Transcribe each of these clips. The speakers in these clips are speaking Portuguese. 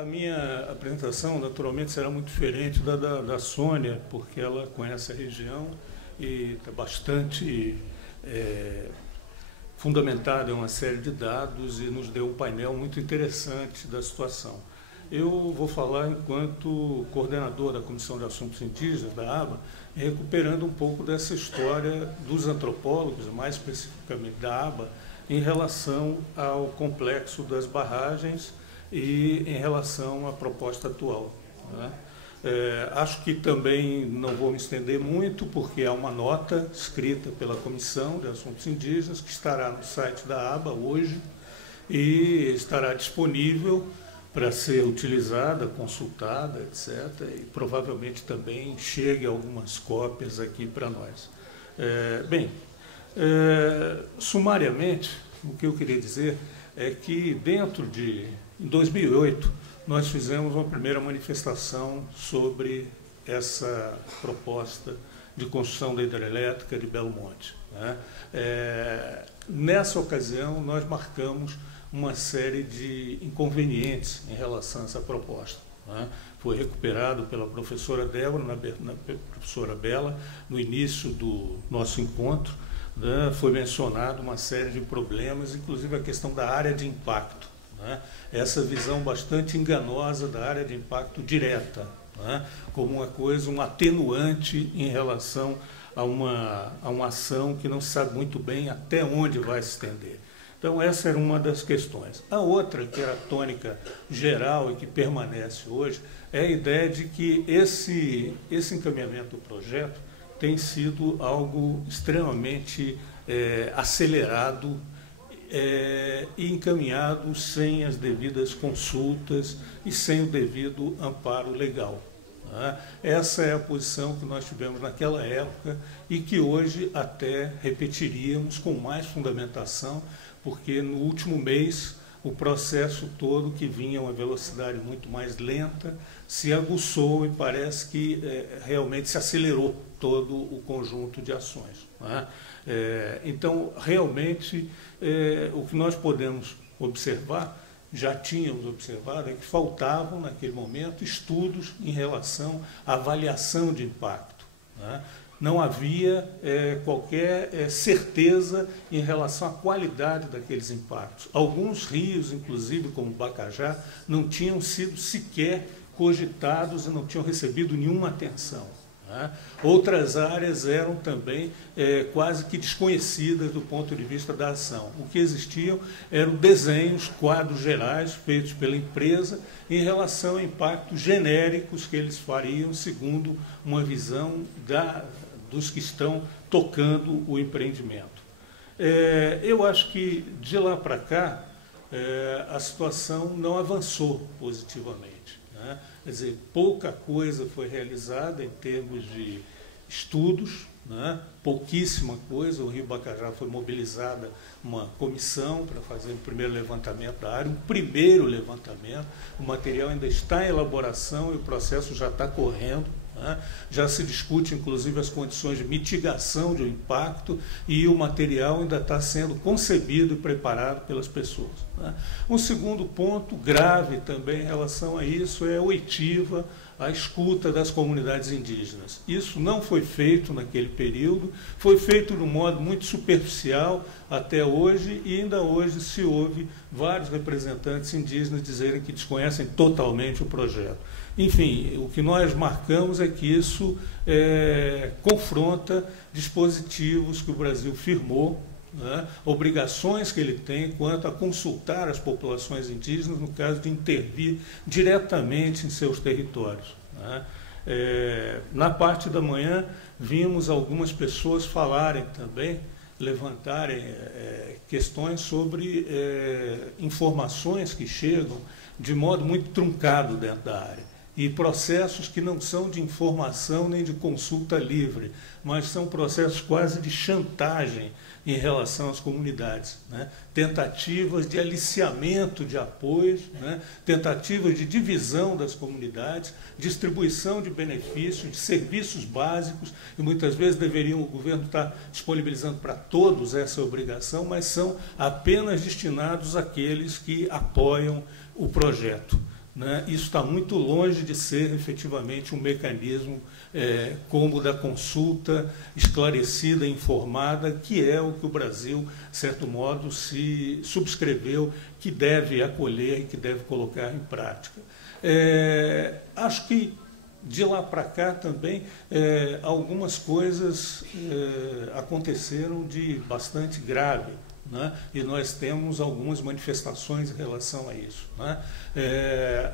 A minha apresentação, naturalmente, será muito diferente da Sônia, porque ela conhece a região e está bastante fundamentada em uma série de dados e nos deu um painel muito interessante da situação. Eu vou falar enquanto coordenador da Comissão de Assuntos Indígenas, da ABA, recuperando um pouco dessa história dos antropólogos, mais especificamente da ABA, em relação ao complexo das barragens e em relação à proposta atual, né? Acho que também não vou me estender muito, porque há uma nota escrita pela Comissão de Assuntos Indígenas, que estará no site da ABA hoje e estará disponível para ser utilizada, consultada, etc. E provavelmente também chegue algumas cópias aqui para nós. Sumariamente, o que eu queria dizer é que em 2008, nós fizemos uma primeira manifestação sobre essa proposta de construção da hidrelétrica de Belo Monte, né? Nessa ocasião, nós marcamos uma série de inconvenientes em relação a essa proposta, né? Foi recuperado pela professora Débora, na professora Bela, no início do nosso encontro, né? Foi mencionado uma série de problemas, inclusive a questão da área de impacto, né? Essa visão bastante enganosa da área de impacto direta, né? Como uma coisa, um atenuante em relação a uma ação que não se sabe muito bem até onde vai se estender. Então, essa era uma das questões. A outra, que era a tônica geral e que permanece hoje, é a ideia de que esse encaminhamento do projeto tem sido algo extremamente acelerado e encaminhado sem as devidas consultas e sem o devido amparo legal, né? Essa é a posição que nós tivemos naquela época e que hoje até repetiríamos com mais fundamentação, porque no último mês o processo todo, que vinha a uma velocidade muito mais lenta, se aguçou e parece que realmente se acelerou todo o conjunto de ações, né? Então, realmente, o que nós podemos observar, já tínhamos observado, é que faltavam, naquele momento, estudos em relação à avaliação de impacto, né? Não havia qualquer certeza em relação à qualidade daqueles impactos. Alguns rios, inclusive, como o Bacajá, não tinham sido sequer cogitados e não tinham recebido nenhuma atenção, né? Outras áreas eram também quase que desconhecidas do ponto de vista da ação. O que existiam eram desenhos, quadros gerais feitos pela empresa em relação a impactos genéricos que eles fariam segundo uma visão dos que estão tocando o empreendimento. Eu acho que de lá para cá a situação não avançou positivamente, né? Quer dizer, pouca coisa foi realizada em termos de estudos, né? Pouquíssima coisa. O Rio Bacajá foi mobilizada uma comissão para fazer o primeiro levantamento da área, o material ainda está em elaboração e o processo já está correndo, né? Já se discute, inclusive, as condições de mitigação de um impacto e o material ainda está sendo concebido e preparado pelas pessoas, né? Um segundo ponto grave também em relação a isso é a oitiva, a escuta das comunidades indígenas. Isso não foi feito naquele período, foi feito de um modo muito superficial até hoje, e ainda hoje se ouve vários representantes indígenas dizerem que desconhecem totalmente o projeto. Enfim, o que nós marcamos é que isso confronta dispositivos que o Brasil firmou, né? Obrigações que ele tem quanto a consultar as populações indígenas no caso de intervir diretamente em seus territórios, né? Na parte da manhã, vimos algumas pessoas falarem também, levantarem questões sobre informações que chegam de modo muito truncado dentro da área. E processos que não são de informação nem de consulta livre, mas são processos quase de chantagem em relação às comunidades, né? Tentativas de aliciamento de apoios, né? Tentativas de divisão das comunidades, distribuição de benefícios, de serviços básicos, e muitas vezes o governo estar disponibilizando para todos essa obrigação, mas são apenas destinados àqueles que apoiam o projeto. né, isso está muito longe de ser efetivamente um mecanismo como o da consulta esclarecida e informada, que é o que o Brasil, de certo modo, se subscreveu, que deve acolher e que deve colocar em prática. Acho que de lá para cá também algumas coisas aconteceram de bastante grave, né? E nós temos algumas manifestações em relação a isso, né?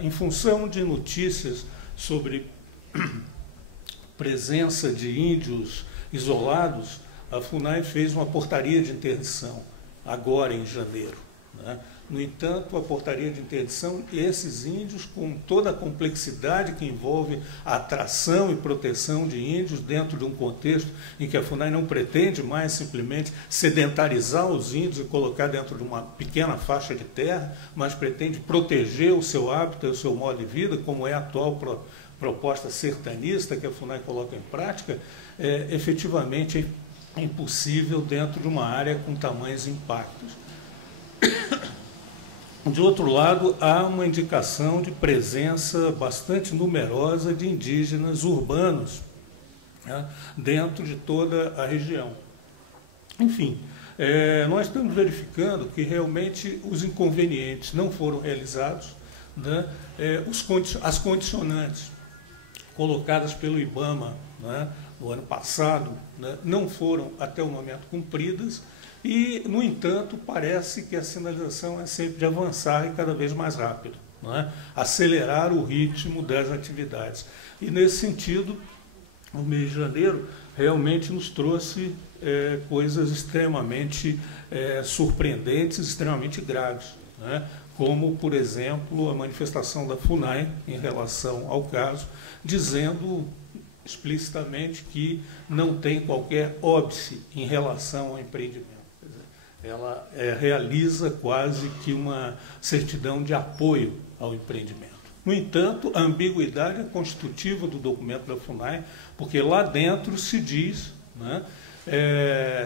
Em função de notícias sobre presença de índios isolados, a FUNAI fez uma portaria de interdição, agora em janeiro, né? No entanto, a portaria de interdição, esses índios, com toda a complexidade que envolve a atração e proteção de índios dentro de um contexto em que a FUNAI não pretende mais simplesmente sedentarizar os índios e colocar dentro de uma pequena faixa de terra, mas pretende proteger o seu hábitat, o seu modo de vida, como é a atual proposta sertanista que a FUNAI coloca em prática, efetivamente é impossível dentro de uma área com tamanhos impactos. De outro lado, há uma indicação de presença bastante numerosa de indígenas urbanos, né, dentro de toda a região. Enfim, nós estamos verificando que realmente os inconvenientes não foram realizados, né, as condicionantes colocadas pelo IBAMA, né, no ano passado, né, não foram até o momento cumpridas. E, no entanto, parece que a sinalização é sempre de avançar e cada vez mais rápido, não é? Acelerar o ritmo das atividades. E, nesse sentido, o mês de janeiro realmente nos trouxe coisas extremamente surpreendentes, extremamente graves, né? Como, por exemplo, a manifestação da FUNAI em relação ao caso, dizendo explicitamente que não tem qualquer óbice em relação ao empreendimento. Ela realiza quase que uma certidão de apoio ao empreendimento. No entanto, a ambiguidade é constitutiva do documento da FUNAI, porque lá dentro se diz, né,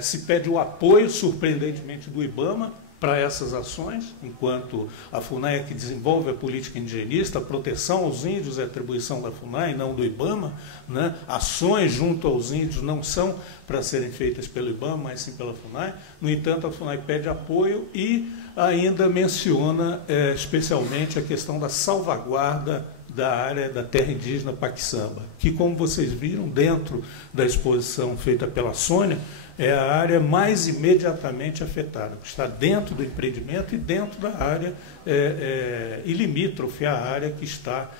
se pede o apoio, surpreendentemente, do IBAMA para essas ações, enquanto a FUNAI é que desenvolve a política indigenista, a proteção aos índios é atribuição da FUNAI, não do IBAMA, né? Ações junto aos índios não são para serem feitas pelo IBAMA, mas sim pela FUNAI. No entanto, a FUNAI pede apoio e ainda menciona especialmente a questão da salvaguarda da área da terra indígena Paquiçamba, que, como vocês viram, dentro da exposição feita pela Sônia, é a área mais imediatamente afetada, que está dentro do empreendimento e dentro da área e limítrofe à área que está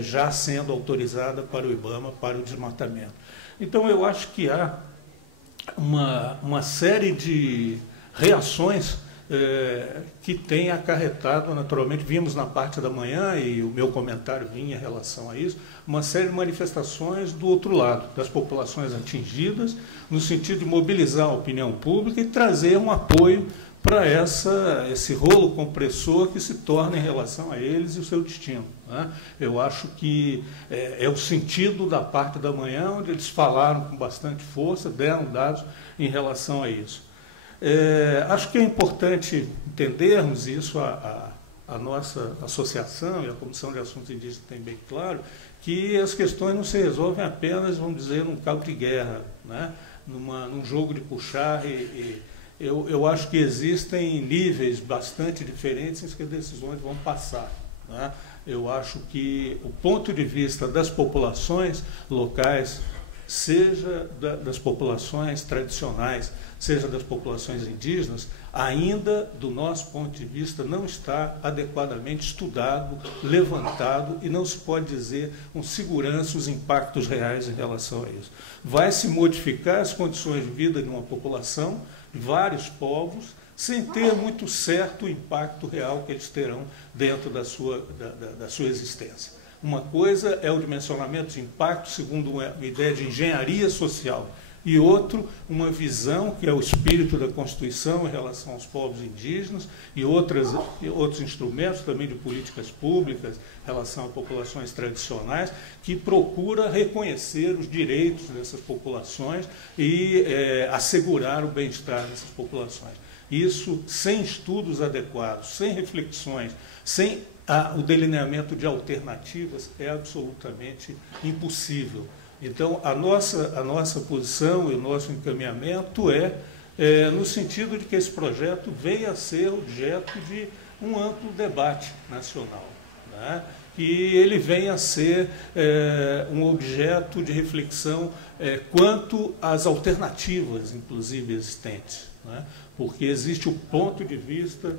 já sendo autorizada para o IBAMA, para o desmatamento. Então, eu acho que há uma série de reações que tem acarretado, naturalmente, vimos na parte da manhã, e o meu comentário vinha em relação a isso, uma série de manifestações do outro lado, das populações atingidas, no sentido de mobilizar a opinião pública e trazer um apoio para esse rolo compressor que se torna em relação a eles e o seu destino, né? Eu acho que é o sentido da parte da manhã, onde eles falaram com bastante força, deram dados em relação a isso. Acho que é importante entendermos isso, a nossa associação e a Comissão de Assuntos Indígenas tem bem claro, que as questões não se resolvem apenas, vamos dizer, num cabo de guerra, né? Num jogo de puxar. Eu acho que existem níveis bastante diferentes em que as decisões vão passar, né? Eu acho que o ponto de vista das populações locais, seja das populações tradicionais, seja das populações indígenas, ainda, do nosso ponto de vista, não está adequadamente estudado, levantado, e não se pode dizer com segurança os impactos reais em relação a isso. Vai se modificar as condições de vida de uma população, de vários povos, sem ter muito certo o impacto real que eles terão dentro da sua existência. Uma coisa é o dimensionamento de impacto segundo uma ideia de engenharia social, e outro, uma visão que é o espírito da Constituição em relação aos povos indígenas e outros instrumentos também de políticas públicas em relação a populações tradicionais, que procura reconhecer os direitos dessas populações e assegurar o bem-estar dessas populações. Isso sem estudos adequados, sem reflexões, sem o delineamento de alternativas é absolutamente impossível. Então, a nossa posição e o nosso encaminhamento é no sentido de que esse projeto venha a ser objeto de um amplo debate nacional, né? Que ele venha a ser um objeto de reflexão quanto às alternativas, inclusive, existentes, né? Porque existe o ponto de vista,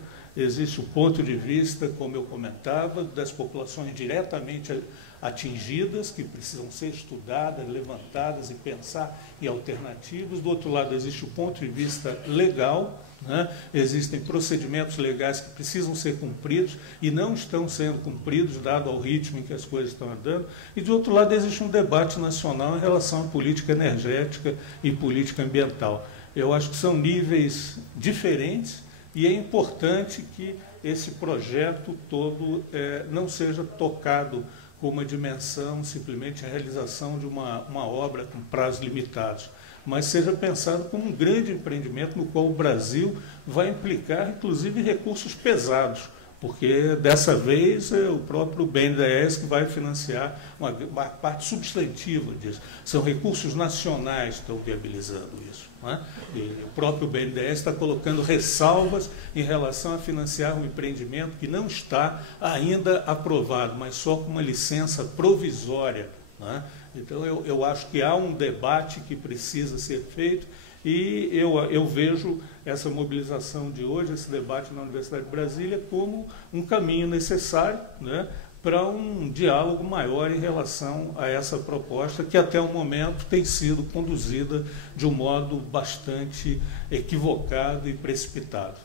como eu comentava, das populações diretamente atingidas, que precisam ser estudadas, levantadas e pensar em alternativas. Do outro lado, existe o ponto de vista legal, né? Existem procedimentos legais que precisam ser cumpridos e não estão sendo cumpridos, dado ao ritmo em que as coisas estão andando. E, do outro lado, existe um debate nacional em relação à política energética e política ambiental. Eu acho que são níveis diferentes e é importante que esse projeto todo não seja tocado com uma dimensão, simplesmente a realização de uma obra com prazos limitados, mas seja pensado como um grande empreendimento no qual o Brasil vai implicar, inclusive, recursos pesados, porque dessa vez é o próprio BNDES que vai financiar uma parte substantiva disso. São recursos nacionais que estão viabilizando isso, né? E o próprio BNDES está colocando ressalvas em relação a financiar um empreendimento que não está ainda aprovado, mas só com uma licença provisória, né? Então, eu acho que há um debate que precisa ser feito e eu vejo essa mobilização de hoje, esse debate na Universidade de Brasília, como um caminho necessário, né, para um diálogo maior em relação a essa proposta, que até o momento tem sido conduzida de um modo bastante equivocado e precipitado.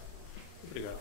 Obrigado.